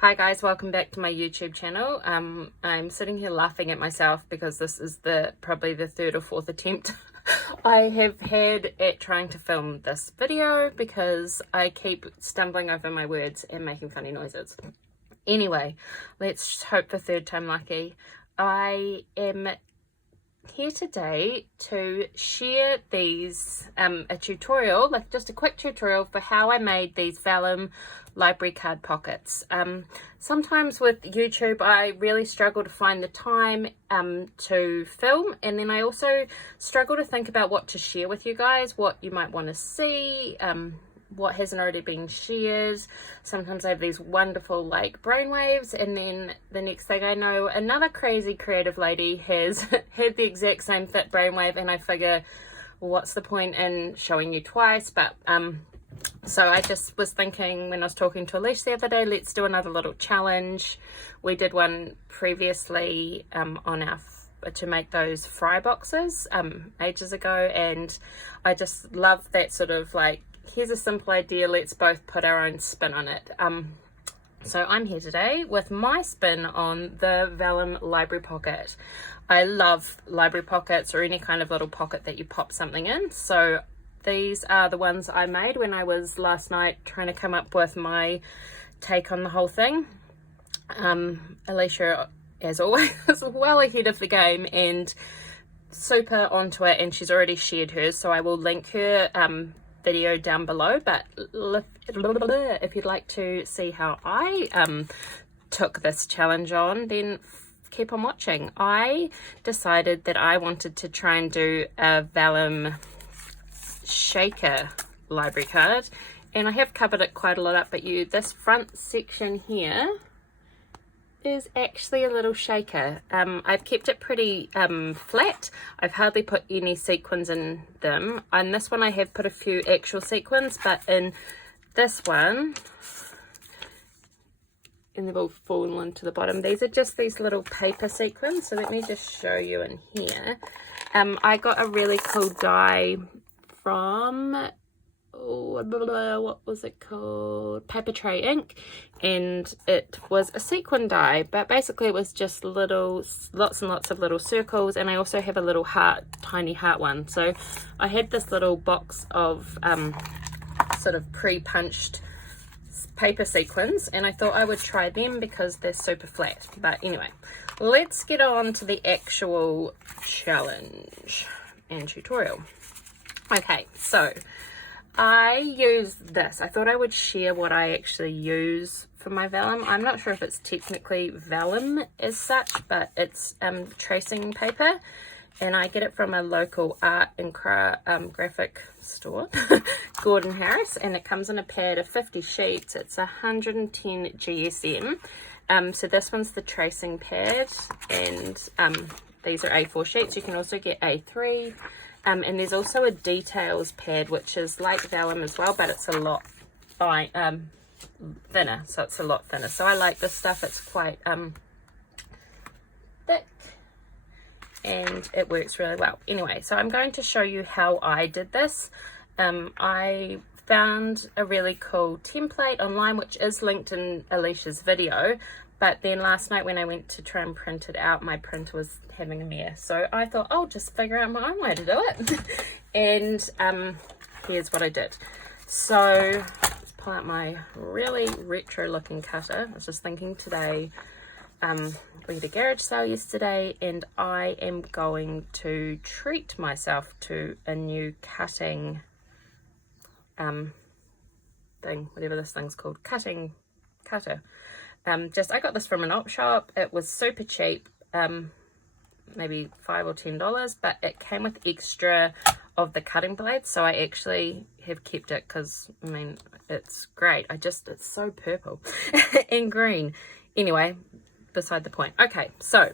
Hi guys, welcome back to my YouTube channel. I'm sitting here laughing at myself because this is probably the third or fourth attempt I have had at trying to film this video because I keep stumbling over my words and making funny noises. Anyway, let's hope for third time lucky. I am here today to share these a tutorial, like just a quick tutorial for how I made these Vellum library card pockets. Sometimes with YouTube I really struggle to find the time to film, and then I also struggle to think about what to share with you guys, what you might want to see, what hasn't already been shared. Sometimes I have these wonderful like brainwaves, and then the next thing I know another crazy creative lady has had the exact same fit brainwave, and I figure, what's the point in showing you twice? But so I just was thinking when I was talking to Alisha the other day, let's do another little challenge. We did one previously on our to make those fry boxes ages ago, and I just love that sort of like, here's a simple idea, let's both put our own spin on it. So I'm here today with my spin on the Vellum library pocket. I love library pockets, or any kind of little pocket that you pop something in. So these are the ones I made when I was last night trying to come up with my take on the whole thing. Alisha, as always, is well ahead of the game and super onto it, and she's already shared hers, so I will link her video down below. But if you'd like to see how I took this challenge on, then keep on watching. I decided that I wanted to try and do a Vellum shaker library card, and I have covered it quite a lot up, but this front section here is actually a little shaker. I've kept it pretty flat. I've hardly put any sequins in them. On this one I have put a few actual sequins, but in this one, and they've all fallen to the bottom, these are just these little paper sequins. So let me just show you in here. I got a really cool die from, what was it called, Paper Tray Ink, and it was a sequin die, but basically it was just lots and lots of little circles. And I also have a little heart, tiny heart one. So I had this little box of sort of pre-punched paper sequins, and I thought I would try them because they're super flat. But anyway, let's get on to the actual challenge and tutorial. Okay, so I use this. I thought I would share what I actually use for my Vellum. I'm not sure if it's technically Vellum as such, but it's tracing paper, and I get it from a local art and graphic store, Gordon Harris, and it comes in a pad of 50 sheets. It's 110 GSM. So this one's the tracing pad, and these are A4 sheets. You can also get A3. And there's also a details pad, which is like Vellum as well, but it's a lot thinner. So it's a lot thinner. So I like this stuff. It's quite thick, and it works really well. Anyway, so I'm going to show you how I did this. I found a really cool template online, which is linked in Alisha's video. But then last night when I went to try and print it out, my printer was having a mess. So I thought, I'll just figure out my own way to do it. And here's what I did. So let's pull out my really retro looking cutter. I was just thinking today, we had a garage sale yesterday, and I am going to treat myself to a new cutting thing, whatever this thing's called, cutting cutter. I got this from an op shop. It was super cheap, maybe $5 or $10, but it came with extra of the cutting blades, so I actually have kept it because, I mean, it's great. It's so purple and green. Anyway, beside the point. Okay, so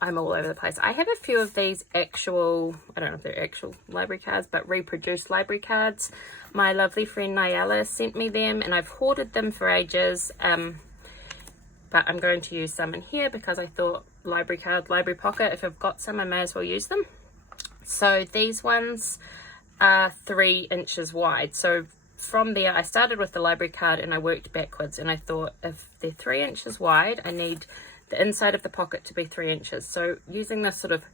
I'm all over the place. I have a few of these actual, I don't know if they're actual library cards, but reproduced library cards. My lovely friend Nyala sent me them, and I've hoarded them for ages. But I'm going to use some in here because I thought library card, library pocket, if I've got some, I may as well use them. So these ones are 3 inches wide. So from there I started with the library card and I worked backwards, and I thought if they're 3 inches wide, I need the inside of the pocket to be 3 inches. So using this sort of,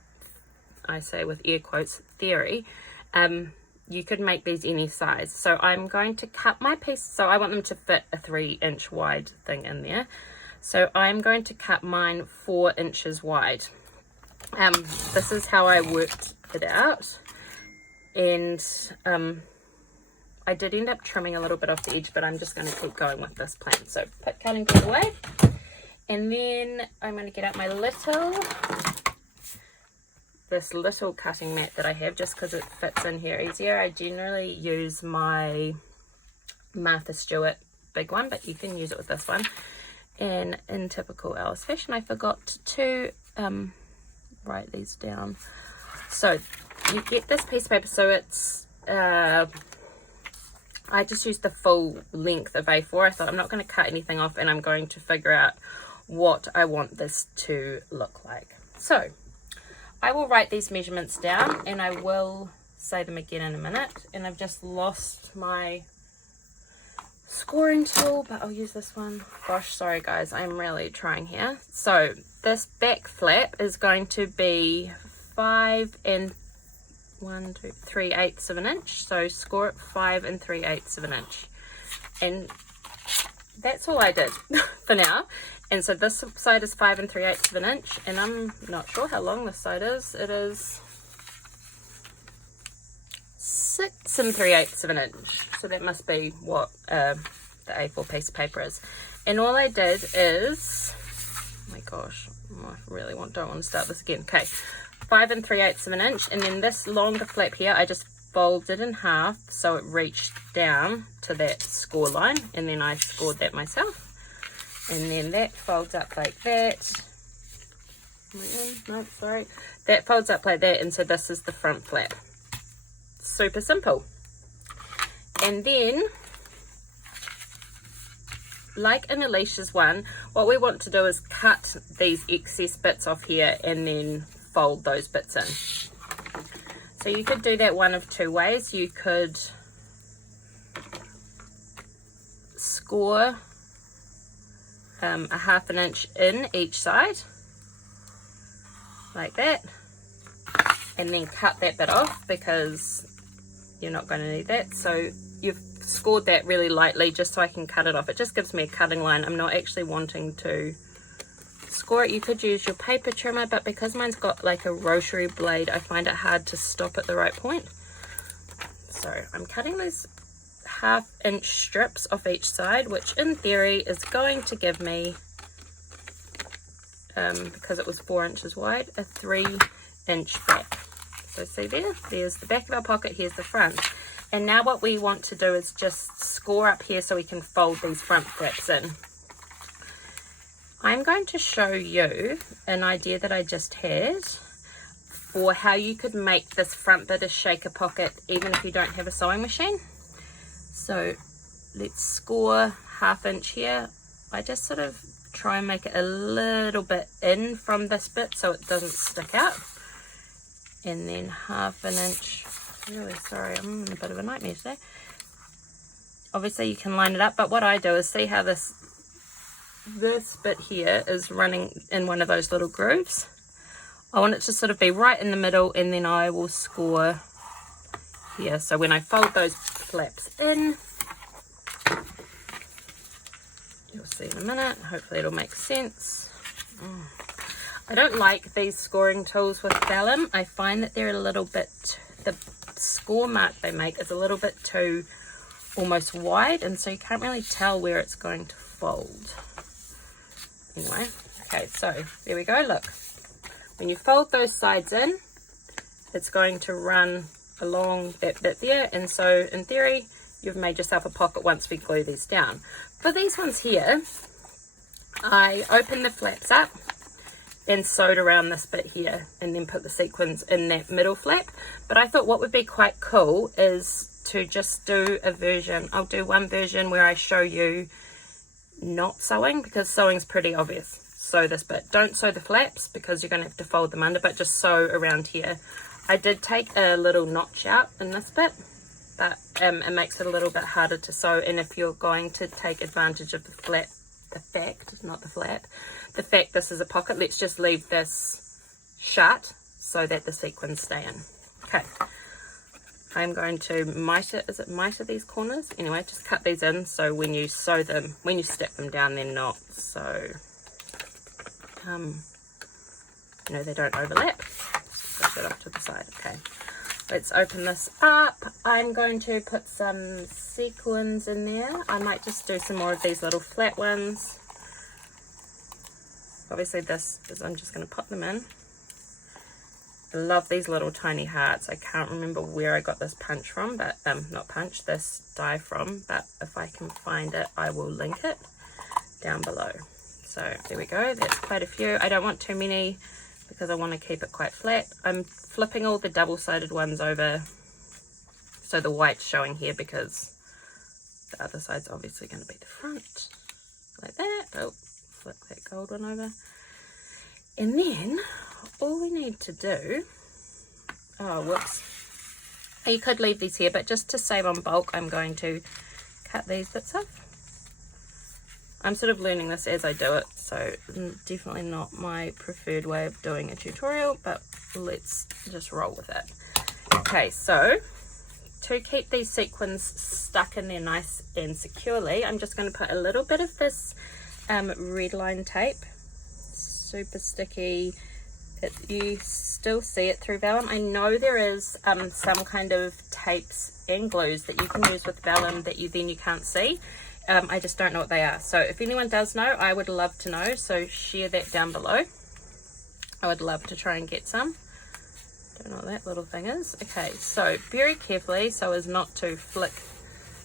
I say with air quotes, theory, you could make these any size. So I'm going to cut my piece, so I want them to fit a 3-inch wide thing in there. So I'm going to cut mine 4 inches wide. This is how I worked it out, and I did end up trimming a little bit off the edge, but I'm just going to keep going with this plan. So put cutting board away, and then I'm going to get out my this little cutting mat that I have, just because it fits in here easier. I generally use my Martha Stewart big one, but you can use it with this one. And in typical Alice fashion, I forgot to write these down. So you get this piece of paper, so it's I just used the full length of A4. I thought I'm not going to cut anything off, and I'm going to figure out what I want this to look like. So I will write these measurements down, and I will say them again in a minute. And I've just lost my scoring tool, but I'll use this one. Gosh, sorry guys, I'm really trying here. So this back flap is going to be 5 3/8 of an inch. So score it 5 3/8 of an inch, and that's all I did for now. And so this side is 5 3/8 of an inch, and I'm not sure how long this side is. It is 6 3/8 of an inch. So that must be what the A4 piece of paper is. And all I did is, oh my gosh, I really don't want to start this again. Okay, 5 3/8 of an inch, and then this longer flap here, I just folded in half so it reached down to that score line, and then I scored that myself. And then that folds up like that. No, sorry. That folds up like that, and so this is the front flap. Super simple. And then, like in Alisha's one, what we want to do is cut these excess bits off here and then fold those bits in. So you could do that one of two ways. You could score a 1/2 inch in each side like that, and then cut that bit off because you're not going to need that. So you've scored that really lightly just so I can cut it off. It just gives me a cutting line. I'm not actually wanting to score it. You could use your paper trimmer, but because mine's got like a rotary blade, I find it hard to stop at the right point. So I'm cutting these 1/2 inch strips off each side, which in theory is going to give me, because it was 4 inches wide, a 3-inch back. So see there's the back of our pocket, here's the front. And now what we want to do is just score up here so we can fold these front flaps in. I'm going to show you an idea that I just had for how you could make this front bit a shaker pocket even if you don't have a sewing machine. So let's score 1/2 inch here. I just sort of try and make it a little bit in from this bit so it doesn't stick out. And then 1/2 inch. Really sorry, I'm in a bit of a nightmare today. Obviously you can line it up, but what I do is see how this bit here is running in one of those little grooves. I want it to sort of be right in the middle, and then I will score here. So when I fold those flaps in, you'll see in a minute, hopefully it'll make sense. I don't like these scoring tools with Vellum. I find that they're a little bit, the score mark they make is a little bit too almost wide, and so you can't really tell where it's going to fold. Anyway, okay, so there we go. Look, when you fold those sides in, it's going to run along that bit there, and so in theory you've made yourself a pocket once we glue these down. For these ones here, I opened the flaps up and sewed around this bit here and then put the sequins in that middle flap. But I thought what would be quite cool is to just do a version. I'll do one version where I show you not sewing, because sewing's pretty obvious. Sew this bit. Don't sew the flaps because you're going to have to fold them under, but just sew around here. I did take a little notch out in this bit, but it makes it a little bit harder to sew. And if you're going to take advantage of the fact this is a pocket, let's just leave this shut so that the sequins stay in. Okay, I'm going to miter, is it miter these corners? Anyway, just cut these in so when you sew them, when you stick them down, they're not so, you know, they don't overlap. Push it off to the side. Okay, let's open this up. I'm going to put some sequins in there. I might just do some more of these little flat ones. Obviously this is, I'm just going to put them in. I love these little tiny hearts. I can't remember where I got this punch from, but not punch, this die from, but if I can find it, I will link it down below. So there we go, that's quite a few. I don't want too many because I want to keep it quite flat. I'm flipping all the double-sided ones over so the white's showing here because the other side's obviously going to be the front, like that. Oh, flip that gold one over. And then all we need to do, oh whoops, you could leave these here, but just to save on bulk, I'm going to cut these bits off. I'm sort of learning this as I do it, so definitely not my preferred way of doing a tutorial, but let's just roll with it. Okay, so to keep these sequins stuck in there nice and securely, I'm just going to put a little bit of this red line tape, super sticky. You still see it through Vellum. I know there is some kind of tapes and glues that you can use with Vellum that you can't see. I just don't know what they are. So if anyone does know, I would love to know. So share that down below. I would love to try and get some. Don't know what that little thing is. Okay, so very carefully so as not to flick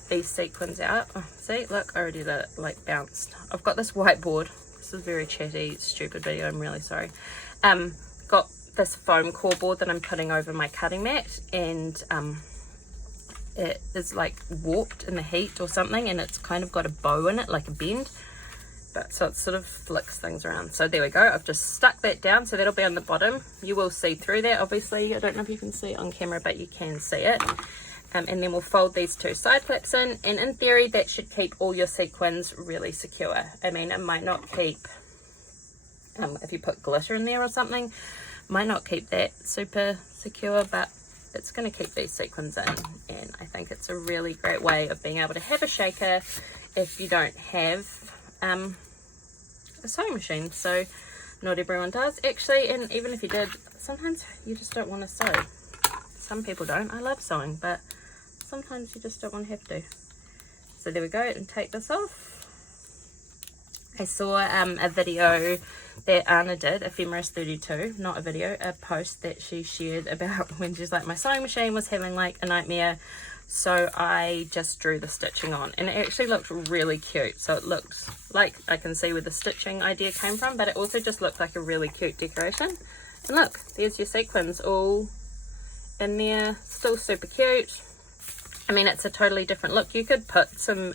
these sequins out. Oh, see, look, I already did it, like bounced. I've got this whiteboard. This is a very chatty, stupid video. I'm really sorry. Got this foam core board that I'm putting over my cutting mat, and it is like warped in the heat or something, and it's kind of got a bow in it, like a bend, but so it sort of flicks things around. So there we go, I've just stuck that down, so that'll be on the bottom. You will see through that, obviously. I don't know if you can see it on camera, but you can see it. And then we'll fold these two side flaps in, and in theory that should keep all your sequins really secure. I mean, it might not keep, if you put glitter in there or something, might not keep that super secure, but it's going to keep these sequins in. And I think it's a really great way of being able to have a shaker if you don't have a sewing machine. So not everyone does actually, and even if you did, sometimes you just don't want to sew. Some people don't. I love sewing, but sometimes you just don't want to have to. So there we go, and take this off. I saw a video that Anna did, Ephemeris32, not a video, a post that she shared about when she's like, my sewing machine was having like a nightmare, so I just drew the stitching on, and it actually looked really cute. So it looked like, I can see where the stitching idea came from, but it also just looked like a really cute decoration. And look, there's your sequins all in there, still super cute. I mean, it's a totally different look. You could put some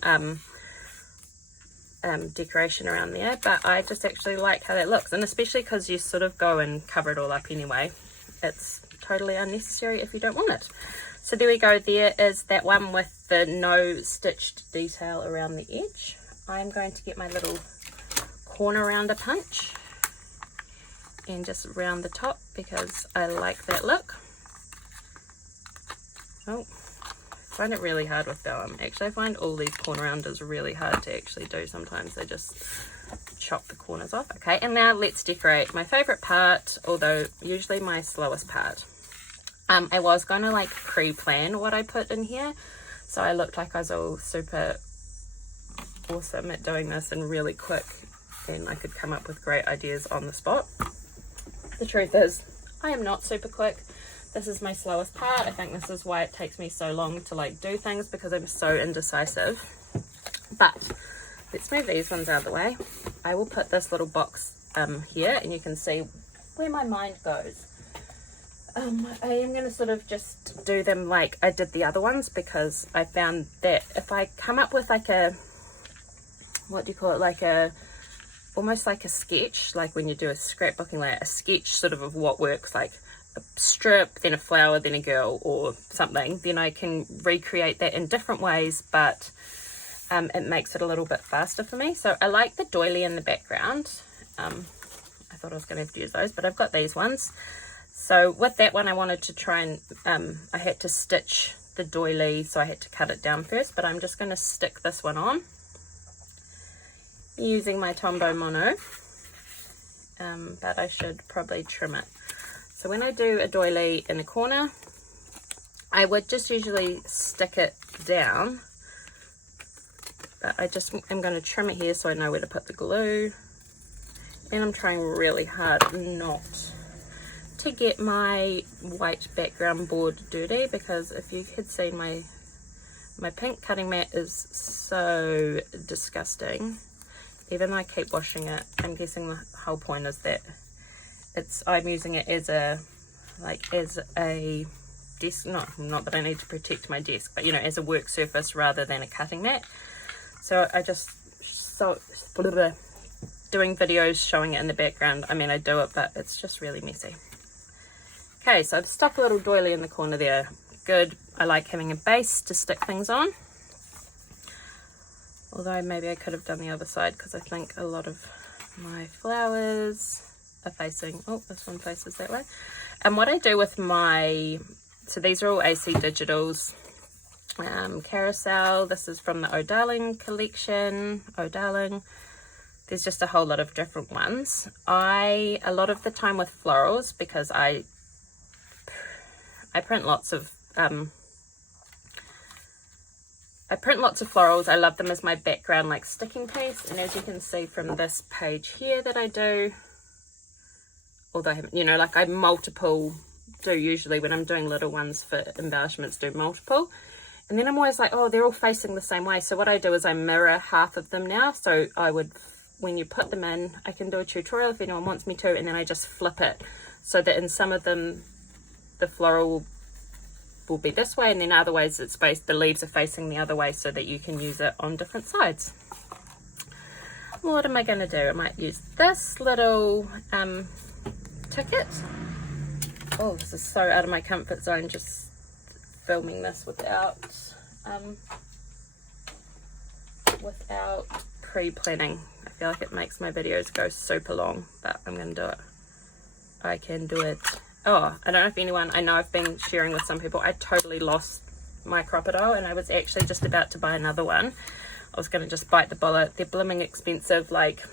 decoration around there, but I just actually like how that looks, and especially because you sort of go and cover it all up anyway. It's totally unnecessary if you don't want it. So there we go, there is that one with the no stitched detail around the edge. I'm going to get my little corner rounder punch and just round the top because I like that look. Oh, I find it really hard with Vellum. Actually, I find all these corner rounders really hard to actually do sometimes. They just chop the corners off. Okay, and now let's decorate. My favorite part, although usually my slowest part. I was going to like pre-plan what I put in here, so I looked like I was all super awesome at doing this and really quick, and I could come up with great ideas on the spot. The truth is, I am not super quick. This is my slowest part. I think this is why it takes me so long to like do things, because I'm so indecisive. But let's move these ones out of the way. I will put this little box here, and you can see where my mind goes. I am going to sort of just do them like I did the other ones, because I found that if I come up with like a, what do you call it, like a, almost like a sketch, like when you do a scrapbooking, like a sketch sort of what works, like strip, then a flower, then a girl or something, then I can recreate that in different ways, but it makes it a little bit faster for me. So I like the doily in the background. I thought I was going to have to use those, but I've got these ones. So with that one, I wanted to try and I had to stitch the doily, so I had to cut it down first, but I'm just going to stick this one on using my Tombow Mono, but I should probably trim it. So when I do a doily in a corner, I would just usually stick it down, but I'm going to trim it here so I know where to put the glue, and I'm trying really hard not to get my white background board dirty, because if you had seen my pink cutting mat is so disgusting. Even though I keep washing it, I'm guessing the whole point is that I'm using it as a desk, not that I need to protect my desk, but you know, as a work surface rather than a cutting mat. So I just doing videos showing it in the background. I mean, I do it, but it's just really messy. Okay, so I've stuck a little doily in the corner there. Good. I like having a base to stick things on. Although maybe I could have done the other side, because I think a lot of my flowers are facing, oh, this one faces that way. And what I do with so these are all AC Digitals. Carousel, this is from the Oh Darling collection. Oh Darling. There's just a whole lot of different ones. A lot of the time with florals, because I print lots of florals. I love them as my background like sticking piece, and as you can see from this page here that I do, although I haven't, you know, like I do usually when I'm doing little ones for embellishments, do multiple, and then I'm always like, oh, they're all facing the same way. So what I do is I mirror half of them now. So I would, when you put them in, I can do a tutorial if anyone wants me to, and then I just flip it so that in some of them the floral will be this way, and then other ways the leaves are facing the other way, so that you can use it on different sides. What am I going to do? I might use this little ticket. Oh, this is so out of my comfort zone, just filming this without pre-planning. I feel like it makes my videos go super long, but I'm going to do it. I can do it. Oh, I don't know if anyone, I know I've been sharing with some people, I totally lost my crocodile, and I was actually just about to buy another one. I was going to just bite the bullet. They're blooming expensive, like,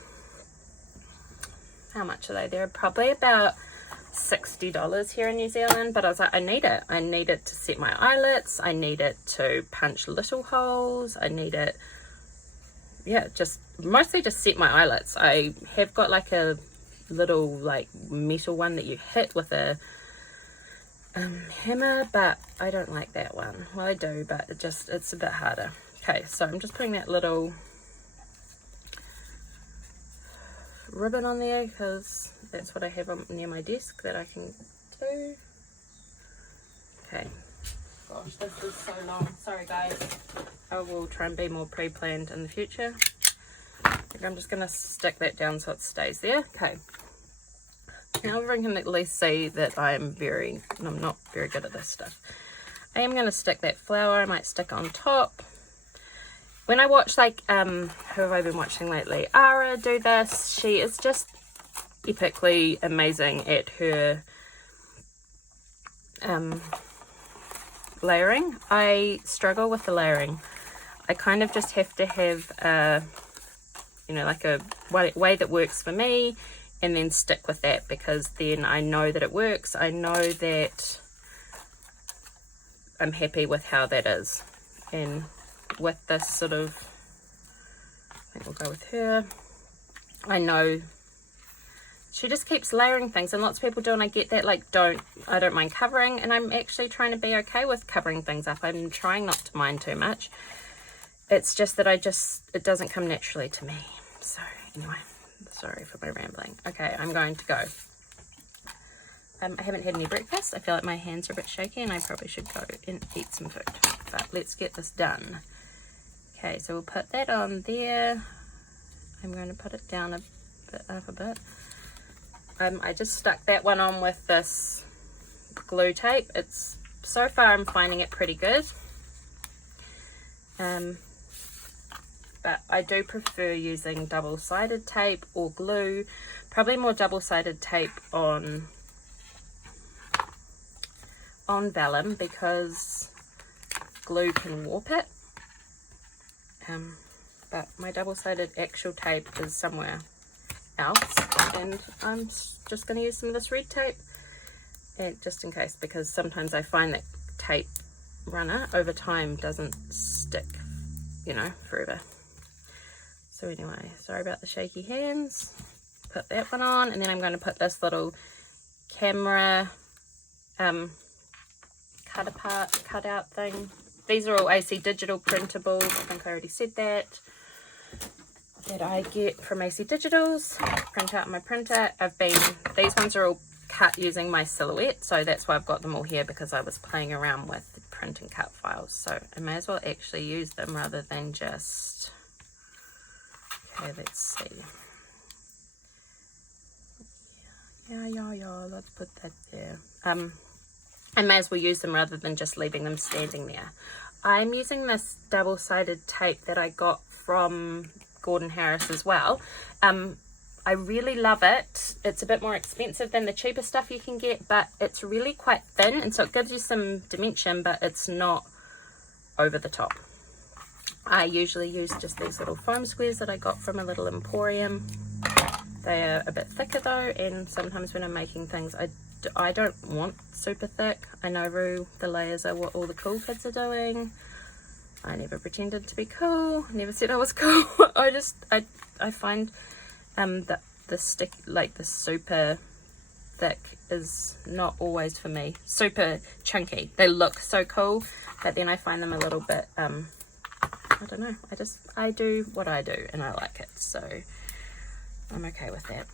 how much are they? They're probably about $60 here in New Zealand, but I was like, I need it. I need it to set my eyelets. I need it to punch little holes. I need it, yeah, mostly just set my eyelets. I have got like a little like metal one that you hit with a hammer, but I don't like that one. Well, I do, but it's a bit harder. Okay, so I'm just putting that little ribbon on there because that's what I have near my desk that I can do. Okay, gosh, this is so long. Sorry guys, I will try and be more pre-planned in the future. I'm just going to stick that down so it stays there. Okay, now everyone can at least see that I'm not very good at this stuff. I am going to stick that flower. I might stick it on top. When I watch, like, who have I been watching lately? Ara do this. She is just epically amazing at her layering. I struggle with the layering. I kind of just have to have a, you know, like a way that works for me, and then stick with that, because then I know that it works. I know that I'm happy with how that is. And with this sort of, I think we'll go with her. I know she just keeps layering things, and lots of people do, and I get that. Like, I don't mind covering, and I'm actually trying to be okay with covering things up. I'm trying not to mind too much. It's just that it doesn't come naturally to me. So anyway, sorry for my rambling. Okay, I'm going to go. I haven't had any breakfast. I feel like my hands are a bit shaky, and I probably should go and eat some food. But let's get this done. Okay, so we'll put that on there. I'm going to put it down a bit. I just stuck that one on with this glue tape. It's so far I'm finding it pretty good, but I do prefer using double-sided tape or glue, probably more double-sided tape on vellum because glue can warp it. But my double-sided actual tape is somewhere else, and I'm just going to use some of this red tape, and just in case, because sometimes I find that tape runner over time doesn't stick, you know, forever. So anyway, sorry about the shaky hands. Put that one on, and then I'm going to put this little camera cut out thing. These are all AC Digital printables. I think I already said that I get from AC Digitals. Print out my printer. These ones are all cut using my Silhouette, so that's why I've got them all here, because I was playing around with the print and cut files, so I may as well actually use them rather than just, okay, let's see. Yeah, let's put that there. I may as well use them rather than just leaving them standing there. I'm using this double-sided tape that I got from Gordon Harris as well. I really love it. It's a bit more expensive than the cheaper stuff you can get, but it's really quite thin, and so it gives you some dimension, but it's not over the top. I usually use just these little foam squares that I got from a little emporium. They are a bit thicker though, and sometimes when I'm making things, I don't want super thick. I know, Rue, the layers are what all the cool kids are doing. I never pretended to be cool. I never said I was cool. I find that the stick, like the super thick, is not always for me. Super chunky. They look so cool, but then I find them a little bit, I don't know. I do what I do, and I like it, so I'm okay with that.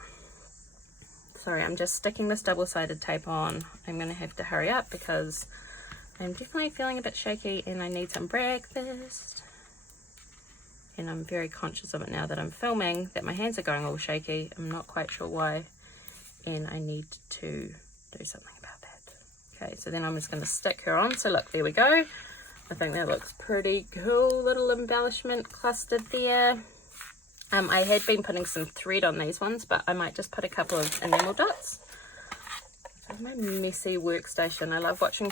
Sorry, I'm just sticking this double-sided tape on. I'm going to have to hurry up because I'm definitely feeling a bit shaky and I need some breakfast. And I'm very conscious of it now that I'm filming, that my hands are going all shaky. I'm not quite sure why, and I need to do something about that. Okay, so then I'm just going to stick her on. So look, there we go. I think that looks pretty cool. Little embellishment clustered there. I had been putting some thread on these ones, but I might just put a couple of enamel dots. This is my messy workstation. I love watching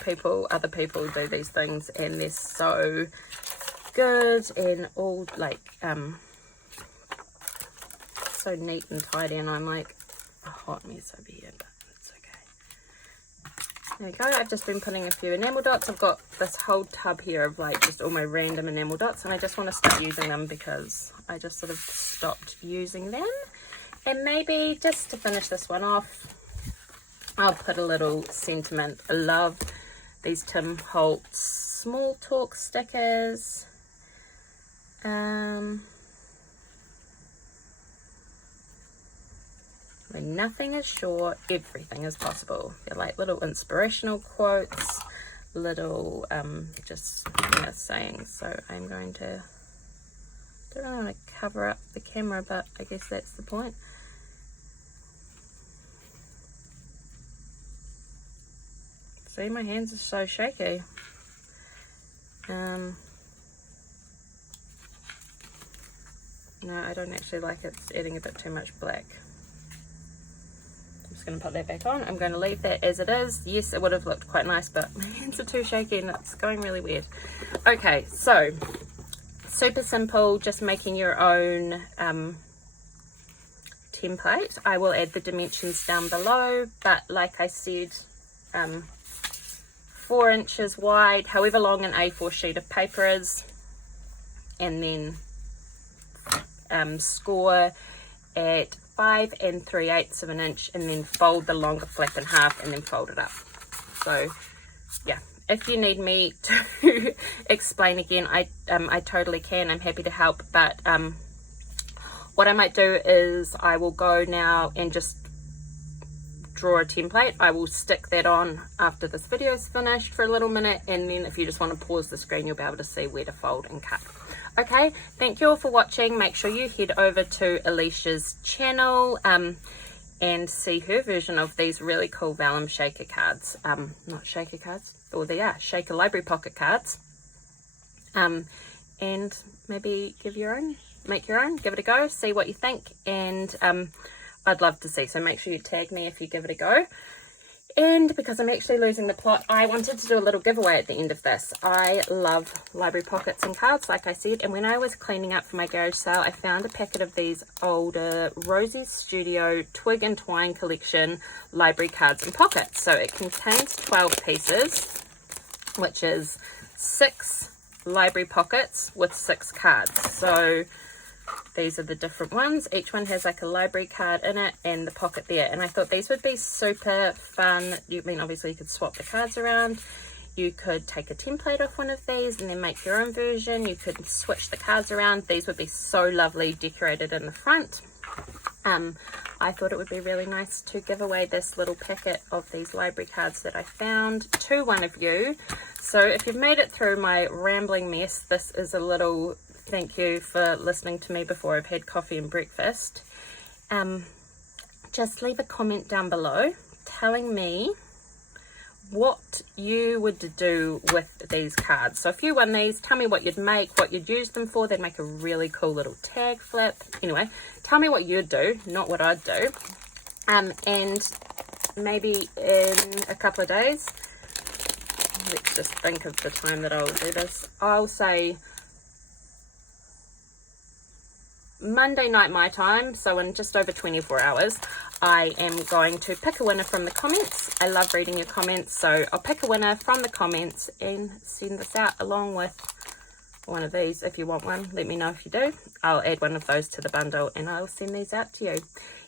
other people do these things, and they're so good and all like so neat and tidy, and I'm like a hot mess over here, but it's okay. There we go. I've just been putting a few enamel dots. I've got this whole tub here of like just all my random enamel dots, and I just want to start using them because I just sort of stopped using them. And maybe just to finish this one off, I'll put a little sentiment. I love these Tim Holtz small talk stickers. When nothing is sure, everything is possible. They're like little inspirational quotes, little just, you know, sayings. So I'm going to, don't really want to cover up the camera, but I guess that's the point. See, my hands are so shaky. No, I don't actually like it. It's adding a bit too much black. I'm just going to put that back on. I'm going to leave that as it is. Yes, it would have looked quite nice, but my hands are too shaky and it's going really weird. Okay, so super simple, just making your own template. I will add the dimensions down below, but like I said, 4 inches wide, however long an A4 sheet of paper is, and then score at 5 3/8 of an inch, and then fold the longer flap in half and then fold it up. So yeah, if you need me to explain again, I totally can. I'm happy to help, but what I might do is I will go now and just draw a template. I will stick that on after this video is finished for a little minute, and then if you just want to pause the screen, you'll be able to see where to fold and cut. Okay, thank you all for watching. Make sure you head over to Alisha's channel. and see her version of these really cool Vellum shaker cards. Not shaker cards, or they are shaker library pocket cards. And maybe make your own, give it a go, see what you think, and I'd love to see. So make sure you tag me if you give it a go. And because I'm actually losing the plot, I wanted to do a little giveaway at the end of this. I love library pockets and cards, like I said, and when I was cleaning up for my garage sale, I found a packet of these older Rosie's Studio Twig and Twine collection library cards and pockets. So it contains 12 pieces, which is 6 library pockets with 6 cards. So these are the different ones. Each one has like a library card in it and the pocket there. And I thought these would be super fun. Obviously you could swap the cards around. You could take a template off one of these and then make your own version. You could switch the cards around. These would be so lovely decorated in the front. I thought it would be really nice to give away this little packet of these library cards that I found to one of you. So if you've made it through my rambling mess, this is a little thank you for listening to me before I've had coffee and breakfast. Just leave a comment down below telling me what you would do with these cards. So if you won these, tell me what you'd make, what you'd use them for. They'd make a really cool little tag flip. Anyway, tell me what you'd do, not what I'd do. And maybe in a couple of days, let's just think of the time that I'll do this. I'll say Monday night my time, so in just over 24 hours, I am going to pick a winner from the comments. I love reading your comments, so I'll pick a winner from the comments and send this out along with one of these. If you want one, let me know if you do. I'll add one of those to the bundle and I'll send these out to you.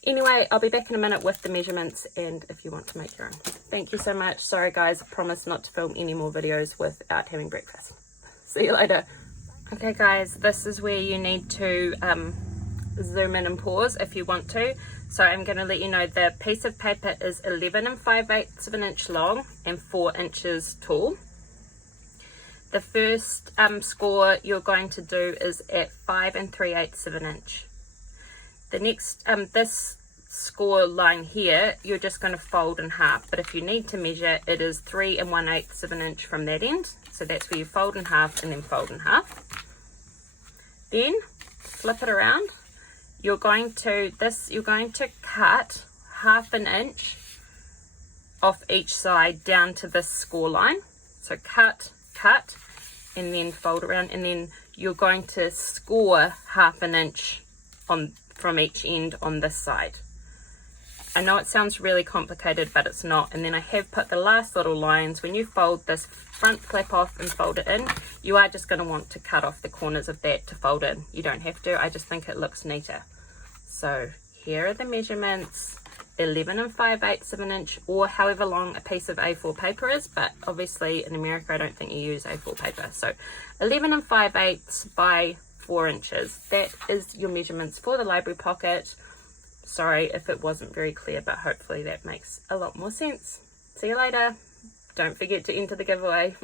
Anyway, I'll be back in a minute with the measurements and if you want to make your own. Thank you so much. Sorry guys, I promise not to film any more videos without having breakfast. See you later. Okay guys, this is where you need to zoom in and pause if you want to. So I'm going to let you know the piece of paper is 11 5/8 of an inch long and 4 inches tall. The first score you're going to do is at 5 3/8 of an inch. The next, this score line here, you're just going to fold in half, but if you need to measure, it is 3 1/8 of an inch from that end. So that's where you fold in half and then fold in half. Then flip it around. You're going to cut 1/2 inch off each side down to this score line. So cut, and then fold around, and then you're going to score 1/2 inch from each end on this side. I know it sounds really complicated, but it's not. And then I have put the last little lines. When you fold this front flap off and fold it in, you are just going to want to cut off the corners of that to fold in. You don't have to. I just think it looks neater. So here are the measurements. 11 5/8 of an inch, or however long a piece of A4 paper is, but obviously in America I don't think you use A4 paper. So 11 5/8 by 4 inches. That is your measurements for the library pocket. Sorry if it wasn't very clear, but hopefully that makes a lot more sense. See you later. Don't forget to enter the giveaway.